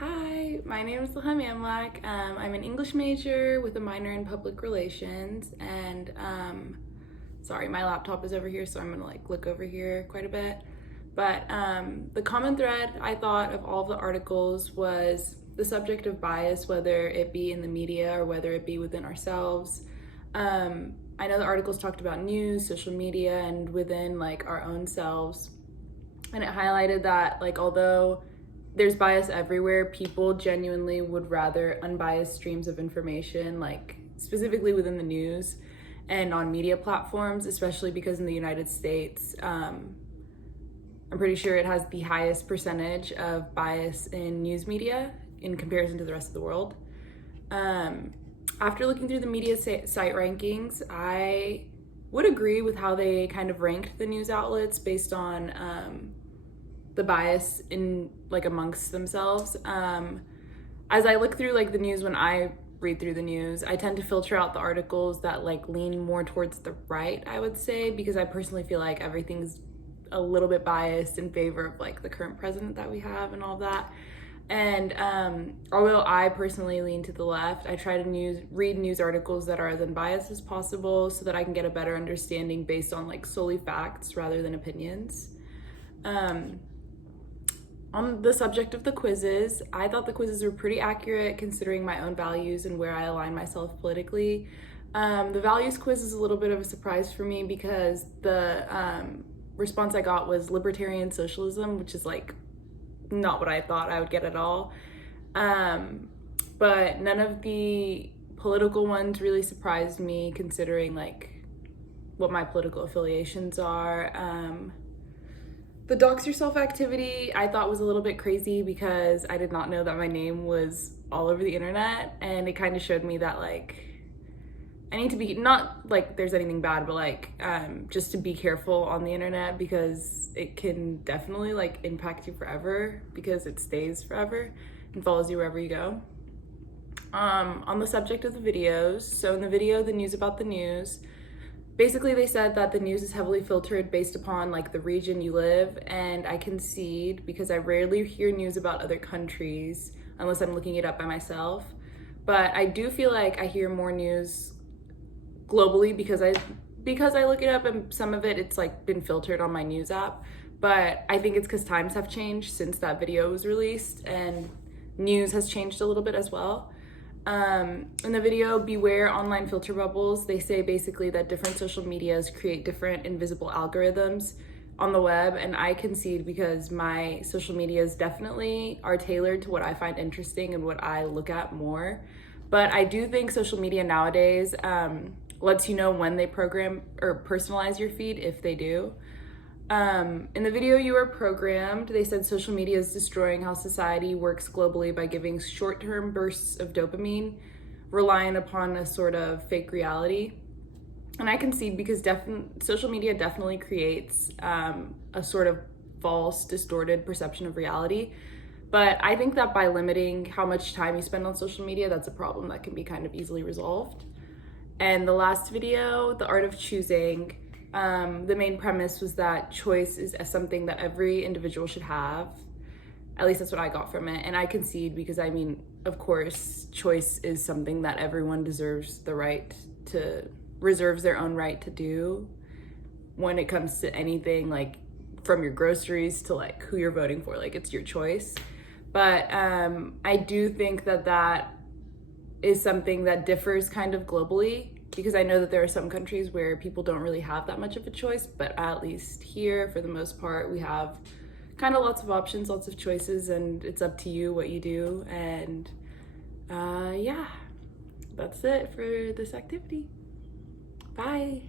Hi, my name is Ilham Amlak. I'm an English major with a minor in public relations, and sorry, my laptop is over here, so I'm gonna look over here quite a bit. But the common thread I thought of all of the articles was the subject of bias, whether it be in the media or whether it be within ourselves. I know the articles talked about news, social media, and within our own selves, and it highlighted that although there's bias everywhere, people genuinely would rather unbiased streams of information, specifically within the news and on media platforms, especially because in the United States, I'm pretty sure it has the highest percentage of bias in news media in comparison to the rest of the world. After looking through the media site rankings, I would agree with how they kind of ranked the news outlets based on the bias in amongst themselves. As I look through the news, when I read through the news, I tend to filter out the articles that lean more towards the right, I would say, because I personally feel like everything's a little bit biased in favor of the current president that we have and all that. And although I personally lean to the left, I try to read news articles that are as unbiased as possible so that I can get a better understanding based on solely facts rather than opinions. On the subject of the quizzes, I thought the quizzes were pretty accurate considering my own values and where I align myself politically. The values quiz is a little bit of a surprise for me because the response I got was libertarian socialism, which is not what I thought I would get at all. But none of the political ones really surprised me considering what my political affiliations are. The dox yourself activity I thought was a little bit crazy because I did not know that my name was all over the internet, and it kind of showed me that I need to be, not there's anything bad, but just to be careful on the internet because it can definitely impact you forever because it stays forever and follows you wherever you go. On the subject of the videos, so in the video, the news about the news, basically they said that the news is heavily filtered based upon the region you live, and I concede because I rarely hear news about other countries unless I'm looking it up by myself. But I do feel like I hear more news globally because I look it up, and some of it's been filtered on my news app. But I think it's because times have changed since that video was released, and news has changed a little bit as well. In the video, beware online filter bubbles. They say basically that different social medias create different invisible algorithms on the web, and I concede because my social medias definitely are tailored to what I find interesting and what I look at more. But I do think social media nowadays lets you know when they program or personalize your feed, if they do. In the video You Are Programmed, they said social media is destroying how society works globally by giving short-term bursts of dopamine, relying upon a sort of fake reality. And I concede because social media definitely creates a sort of false, distorted perception of reality. But I think that by limiting how much time you spend on social media, that's a problem that can be kind of easily resolved. And the last video, The Art of Choosing, the main premise was that choice is something that every individual should have. At least that's what I got from it. And I concede because of course, choice is something that everyone deserves the right to, reserves their own right to do when it comes to anything, from your groceries to who you're voting for, it's your choice. But I do think that is something that differs kind of globally, because I know that there are some countries where people don't really have that much of a choice, but at least here, for the most part, we have kind of lots of options, lots of choices, and it's up to you what you do. And yeah, that's it for this activity. Bye.